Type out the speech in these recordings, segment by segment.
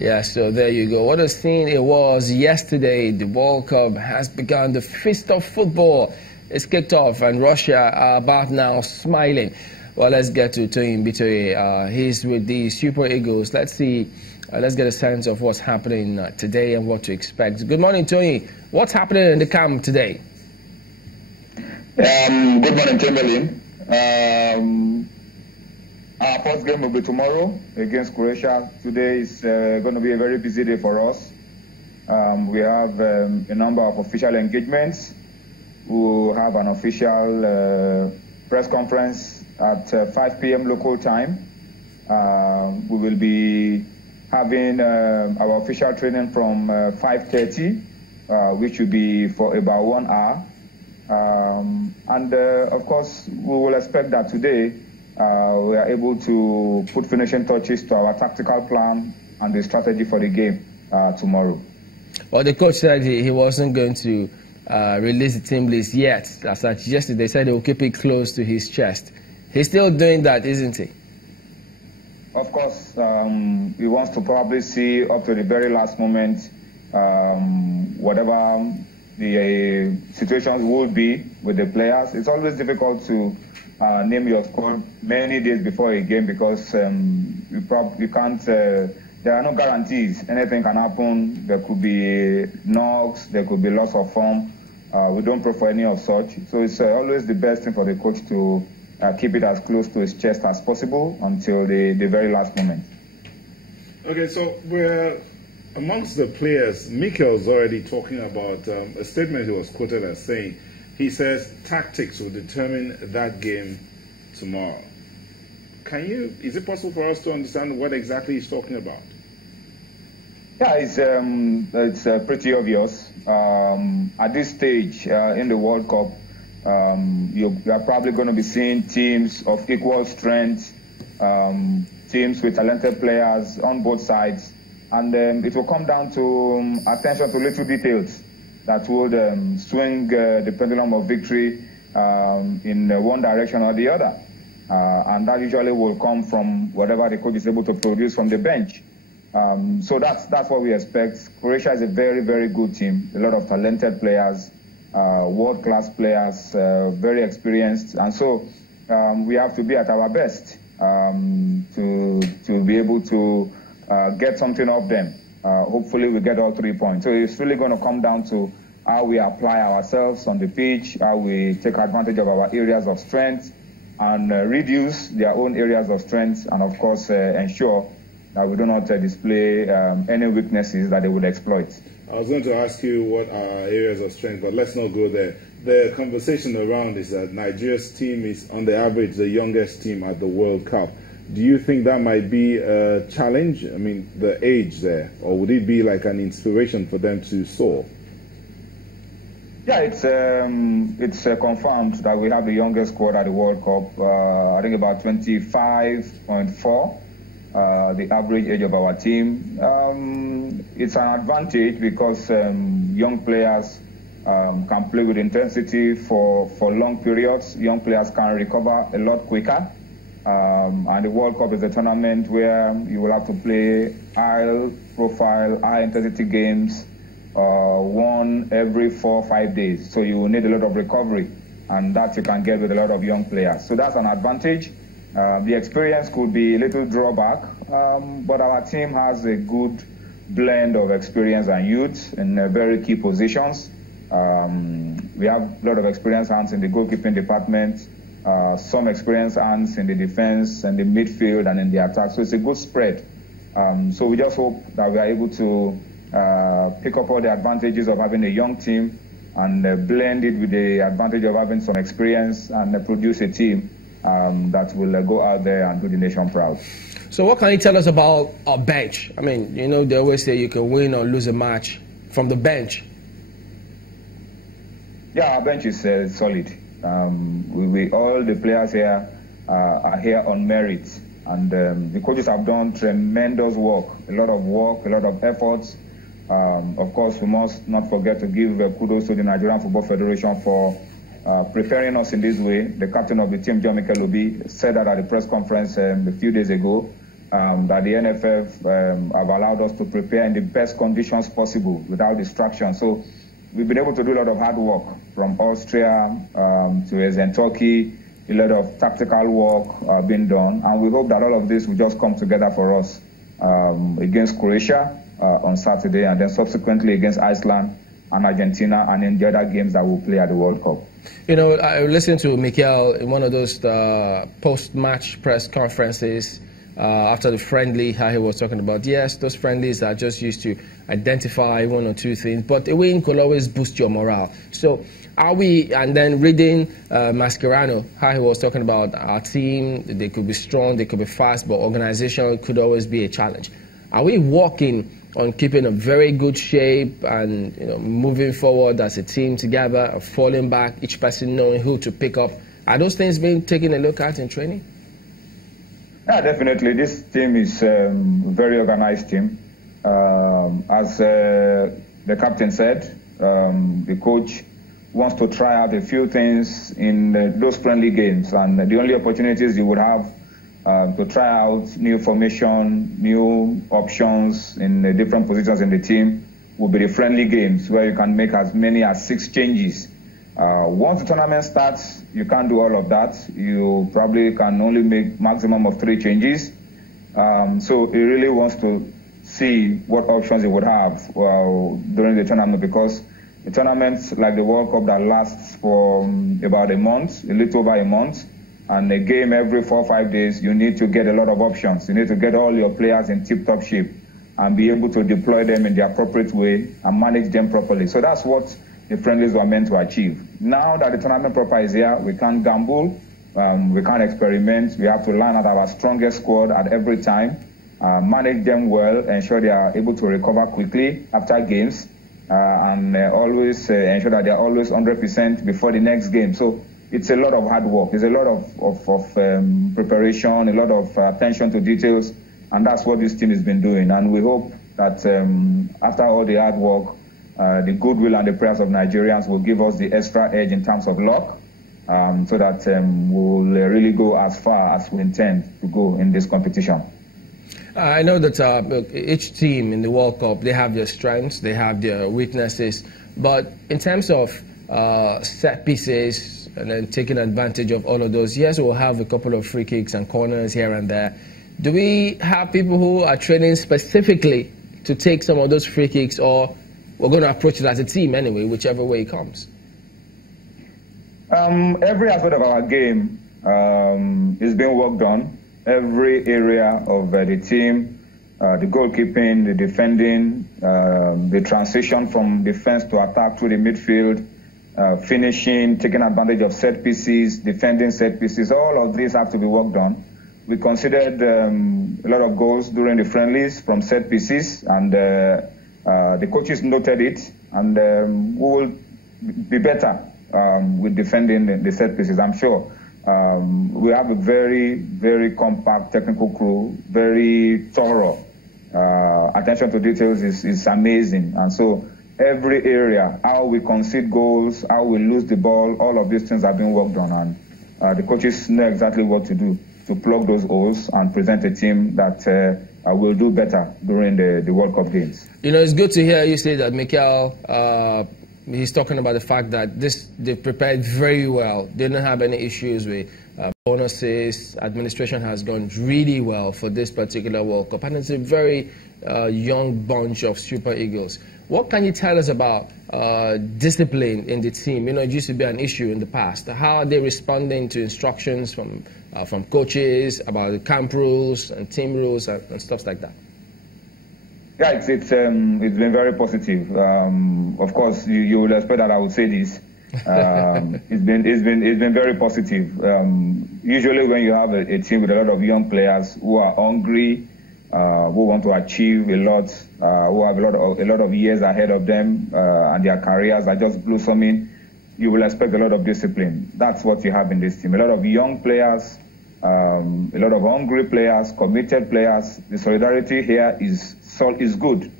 Yeah, so there you go. What a scene it was yesterday. The World Cup has begun. The feast of football is kicked off, and Russia are about now smiling. Well, let's get to Toyin Ibitoye. He's with the Super Eagles. Let's see. Let's get a sense of what's happening today and what to expect. Good morning, Toyin. What's happening in the camp today? Good morning, Chamberlain. Our first game will be tomorrow against Croatia. Today is going to be a very busy day for us. We have a number of official engagements. We will have an official press conference at 5 p.m. local time. We will be having our official training from 5:30, which will be for about 1 hour. Of course, we will expect that today we are able to put finishing touches to our tactical plan and the strategy for the game tomorrow. Well, the coach said he wasn't going to release the team list yet. As such, yesterday, they said he will keep it close to his chest. He's still doing that, isn't he? Of course, he wants to probably see up to the very last moment whatever the situations would be with the players. It's always difficult to name your squad many days before a game because you can't. There are no guarantees. Anything can happen. There could be knocks. There could be loss of form. We don't pray for any of such. So it's always the best thing for the coach to keep it as close to his chest as possible until the very last moment. Okay, so we're amongst the players. Mikel's already talking about a statement he was quoted as saying, he says tactics will determine that game tomorrow. Is it possible for us to understand what exactly he's talking about? Yeah, it's pretty obvious. At this stage in the World Cup, you are probably going to be seeing teams of equal strength, teams with talented players on both sides. And it will come down to attention to little details that would swing the pendulum of victory in one direction or the other. And that usually will come from whatever the coach is able to produce from the bench. So that's what we expect. Croatia is a very, very good team. A lot of talented players, world-class players, very experienced. And so we have to be at our best to be able to get something off them. Hopefully we get all 3 points. So it's really going to come down to how we apply ourselves on the pitch, how we take advantage of our areas of strength and reduce their own areas of strength, and of course ensure that we do not display any weaknesses that they would exploit. I was going to ask you what are areas of strength, but let's not go there. The conversation around is that Nigeria's team is, on the average, the youngest team at the World Cup. Do you think that might be a challenge? I mean, the age there, or would it be like an inspiration for them to soar? Yeah, it's confirmed that we have the youngest squad at the World Cup. I think about 25.4, the average age of our team. It's an advantage because young players can play with intensity for long periods. Young players can recover a lot quicker. And the World Cup is a tournament where you will have to play high-profile, high-intensity games, one every 4 or 5 days. So you will need a lot of recovery, and that you can get with a lot of young players. So that's an advantage. The experience could be a little drawback, but our team has a good blend of experience and youth in very key positions. We have a lot of experienced hands in the goalkeeping department, some experienced hands in the defense and the midfield and in the attack. So it's a good spread. So we just hope that we are able to pick up all the advantages of having a young team and blend it with the advantage of having some experience and produce a team that will go out there and do the nation proud. So what can you tell us about our bench? I mean, you know, they always say you can win or lose a match from the bench. Yeah, our bench is solid. All the players here are here on merit, and the coaches have done tremendous work, a lot of efforts. Of course, we must not forget to give kudos to the Nigerian Football Federation for preparing us in this way. The captain of the team, John Mikel Obi, said that at the press conference a few days ago, that the NFF have allowed us to prepare in the best conditions possible without distraction. So we've been able to do a lot of hard work from Austria to Turkey, a lot of tactical work being done. And we hope that all of this will just come together for us against Croatia on Saturday, and then subsequently against Iceland and Argentina, and in the other games that we'll play at the World Cup. You know, I listened to Mikel in one of those post-match press conferences after the friendly, how he was talking about, yes, those friendlies are just used to identify one or two things, but a win could always boost your morale. So are we, and then reading Mascherano, how he was talking about our team, they could be strong, they could be fast, but organization could always be a challenge. Are we working on keeping a very good shape and, you know, moving forward as a team together, falling back, each person knowing who to pick up? Are those things being taken a look at in training? Yeah, definitely. This team is a very organized team. As the captain said, the coach wants to try out a few things in those friendly games, and the only opportunities you would have to try out new formation, new options in the different positions in the team will be the friendly games, where you can make as many as 6 changes. Once the tournament starts, you can't do all of that. You probably can only make maximum of 3 changes. So he really wants to see what options he would have during the tournament, because the tournament, like the World Cup, that lasts for about a month, a little over a month, and a game every 4 or 5 days, you need to get a lot of options. You need to get all your players in tip-top shape and be able to deploy them in the appropriate way and manage them properly. So that's what the friendlies were meant to achieve. Now that the tournament proper is here, we can't gamble, we can't experiment. We have to learn at our strongest squad at every time, manage them well, ensure they are able to recover quickly after games, and always ensure that they are always 100% before the next game. So it's a lot of hard work. It's a lot of preparation, a lot of attention to details, and that's what this team has been doing. And we hope that after all the hard work, the goodwill and the prayers of Nigerians will give us the extra edge in terms of luck, so that we'll really go as far as we intend to go in this competition. I know that each team in the World Cup, they have their strengths, they have their weaknesses, but in terms of set pieces and then taking advantage of all of those, yes, we'll have a couple of free kicks and corners here and there. Do we have people who are training specifically to take some of those free kicks, or we're going to approach it as a team anyway, whichever way it comes? Every aspect of our game is being worked on. Every area of the team, the goalkeeping, the defending, the transition from defense to attack through the midfield, finishing, taking advantage of set pieces, defending set pieces, all of these have to be worked on. We considered a lot of goals during the friendlies from set pieces, and the coaches noted it, and we will be better with defending the set pieces, I'm sure. We have a very, very compact technical crew, very thorough. Attention to details is amazing. And so every area, how we concede goals, how we lose the ball, all of these things are being worked on. And the coaches know exactly what to do to plug those holes and present a team that will do better during the World Cup games. You know, it's good to hear you say that, Mikel. He's talking about the fact that they prepared very well. They didn't have any issues with bonuses. Administration has gone really well for this particular World Cup. And it's a very young bunch of Super Eagles. What can you tell us about discipline in the team? You know, it used to be an issue in the past. How are they responding to instructions from coaches about the camp rules and team rules and stuff like that? Yeah, it's been very positive. Of course, you will expect that I would say this. It's been very positive. Usually, when you have a team with a lot of young players who are hungry, who want to achieve a lot, who have a lot of years ahead of them, and their careers are just blossoming, you will expect a lot of discipline. That's what you have in this team. A lot of young players, a lot of hungry players, committed players. The solidarity here is good.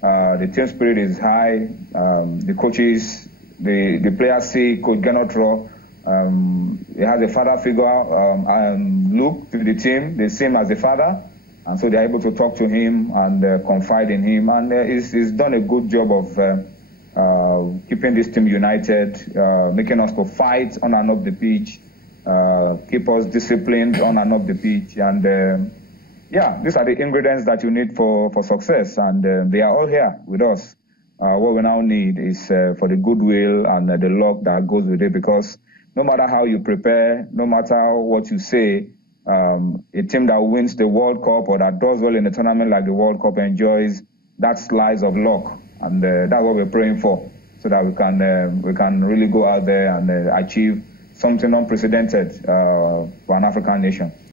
The team spirit is high. The coaches, the players see Coach Genotro. He has a father figure look to the team. They see him as a father. And so they're able to talk to him and confide in him. And he's done a good job of keeping this team united, making us to fight on and off the pitch, keep us disciplined on and off the pitch. And yeah, these are the ingredients that you need for success. And they are all here with us. What we now need is for the goodwill and the luck that goes with it, because no matter how you prepare, no matter what you say, a team that wins the World Cup or that does well in a tournament like the World Cup enjoys that slice of luck. And that's what we're praying for, so that we can really go out there and achieve something unprecedented for an African nation.